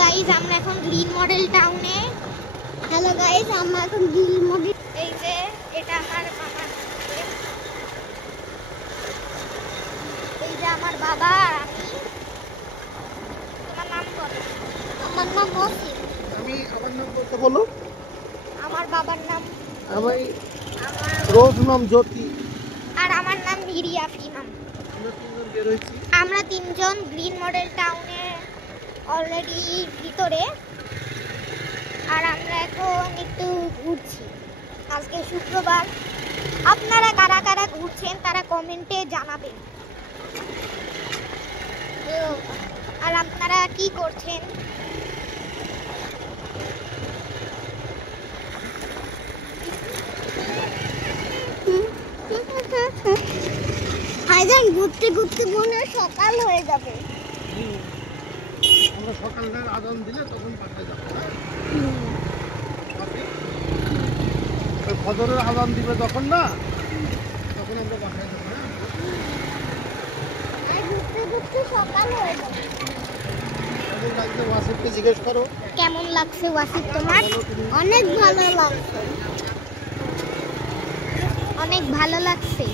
Guys, আমরা এখন green model টাউনে। হ্যালো গাইস, আমরা এখন গ্রিন মডেল, এই যে এটা আমার মামার বাড়ি। এই যে আমার বাবা আর আমি। তোমার নাম বলো। আমার নাম মসিম। আমার নাম বলতে বলো। আমার বাবার নাম আমার রোজ নাম জ্যোতি। আর আমার নাম মিরিয়া ফিমাম। আমরা তিনজন গ্রিন মডেল টাউনে অলরেডি ভিতরে। আর আমরা এখন একটু ঘুরছি। আজকে শুক্রবার। আপনারা কারা কারা ঘুরছেন তারা কমেন্টে জানাবেন। আর আপনারা কি করছেন? ভাইজান, ঘুরতে ঘুরতে মনে হয় সকাল হয়ে যাবে। আমরা সকালের আজান দিলে তখন বাসায় যাবো। ফজরের আজান দিবে তখন না, তখন আমরা বাসায় যাবো। ঘুরতে ঘুরতে সকাল হয়ে যাবে। কেমন লাগছে ওয়াসিফকে জিজ্ঞেস করো। কেমন লাগছে ওয়াসিফ তোমার? অনেক ভালো লাগছে, অনেক ভালো লাগছে।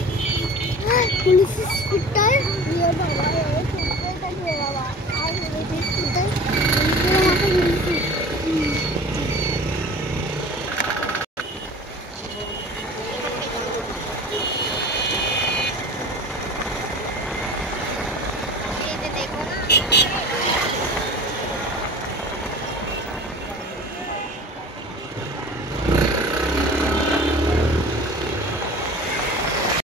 পুলিশের স্কুটার দিয়ে বাবা, এই স্কুটারটা দিয়ে বাবা, আর এই স্কুটার এই যে দেখো না।